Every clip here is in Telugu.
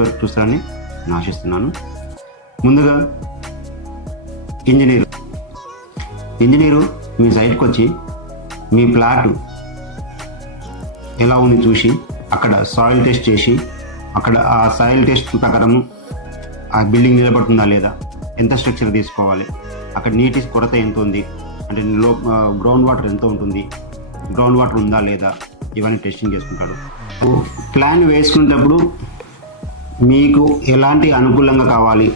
వరకు చూస్తారని నేను ఆశిస్తున్నాను. ముందుగా ఇంజనీరు మీ సైట్కి వచ్చి మీ ప్లాట్ ఎలా ఉంది చూసి అక్కడ సాయిల్ టెస్ట్ చేసి అక్కడ ఆ సాయిల్ టెస్ట్ ప్రకారం ఆ బిల్డింగ్ నిలబడుతుందా లేదా, ఎంత స్ట్రక్చర్ తీసుకోవాలి, అక్కడ నీటి కొరత ఎంత ఉంది, అంటే గ్రౌండ్ వాటర్ ఎంత ఉంటుంది, గ్రౌండ్ వాటర్ ఉందా లేదా, ఇవన్నీ టెస్టింగ్ చేసుకుంటాడు. ప్లాన్ వేసుకునేటప్పుడు మీకు ఎలాంటి అనుకూలంగా కావాలి,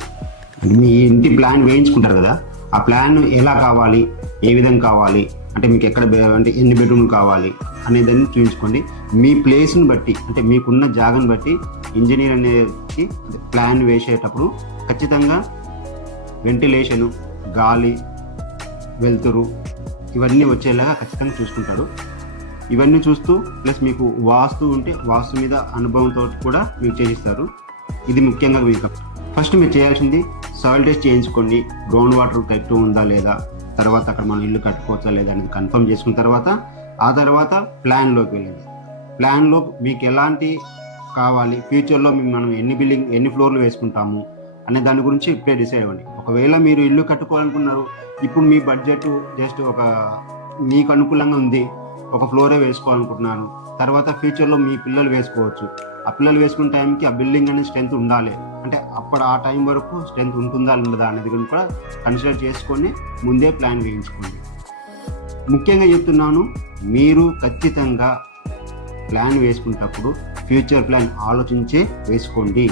మీ ఇంటి ప్లాన్ వేయించుకుంటారు కదా, ఆ ప్లాన్ ఎలా కావాలి, ఏ విధంగా కావాలి, అంటే మీకు ఎక్కడ అంటే ఎన్ని బెడ్రూమ్లు కావాలి అనేదాన్ని చూపించుకోండి. మీ ప్లేస్ని బట్టి అంటే మీకున్న జాగను బట్టి ఇంజనీర్ అనేది ప్లాన్ వేసేటప్పుడు ఖచ్చితంగా వెంటిలేషను, గాలి, వెలుతురు ఇవన్నీ వచ్చేలాగా ఖచ్చితంగా చూసుకుంటాడు. ఇవన్నీ చూస్తూ ప్లస్ మీకు వాస్తు ఉంటే వాస్తు మీద అనుభవంతో కూడా మీకు చేయిస్తారు. ఇది ముఖ్యంగా మీకు ఫస్ట్ మీరు చేయాల్సింది సాయిల్ టెస్ట్ చేయించుకోండి. గ్రౌండ్ వాటర్ కరెక్ట్ ఉందా లేదా, తర్వాత అక్కడ మనం ఇల్లు కట్టుకోవచ్చా లేదా అనేది కన్ఫర్మ్ చేసుకున్న తర్వాత ఆ తర్వాత ప్లాన్లోకి వెళ్ళండి. ప్లాన్లో మీకు ఎలాంటి కావాలి, ఫ్యూచర్లో మనం ఎన్ని ఫ్లోర్లు వేసుకుంటాము అనే దాని గురించి ఇప్పుడే డిసైడ్ అవ్వండి. ఒకవేళ మీరు ఇల్లు కట్టుకోవాలనుకున్నారు, ఇప్పుడు మీ బడ్జెట్ జస్ట్ మీకు అనుకూలంగా ఉంది, ఒక ఫ్లోరే వేసుకోవాలనుకుంటున్నాను, తర్వాత ఫ్యూచర్లో మీ పిల్లలు వేసుకోవచ్చు. ఆ పిల్లలు వేసుకునే టైంకి ఆ బిల్డింగ్ అనేది స్ట్రెంత్ ఉండాలి అంటే అప్పుడు ఆ టైం వరకు స్ట్రెంత్ ఉంటుందా ఉండదా అనేది కూడా కన్సిడర్ చేసుకొని ముందే ప్లాన్ వేయించుకోండి. ముఖ్యంగా చెప్తున్నాను, మీరు ఖచ్చితంగా ప్లాన్ వేసుకునేటప్పుడు ఫ్యూచర్ ప్లాన్ ఆలోచించే వేసుకోండి.